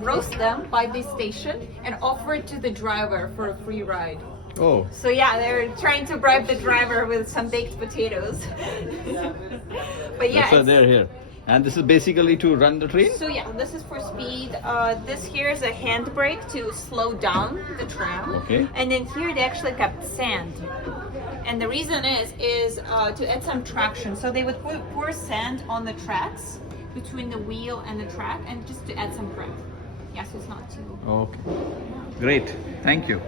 roast them by this station and offer it to the driver for a free ride. Oh, So yeah, they're trying to bribe the driver with some baked potatoes. But yeah, so they're here. And this is basically to run the train? so yeah, this is for speed. This here is a handbrake to slow down the tram. Okay. And then here they actually kept sand. And the reason is to add some traction. So they would pour sand on the tracks between the wheel and the track, and just to add some grip. Yeah, so it's not too. Okay. Great. Thank you.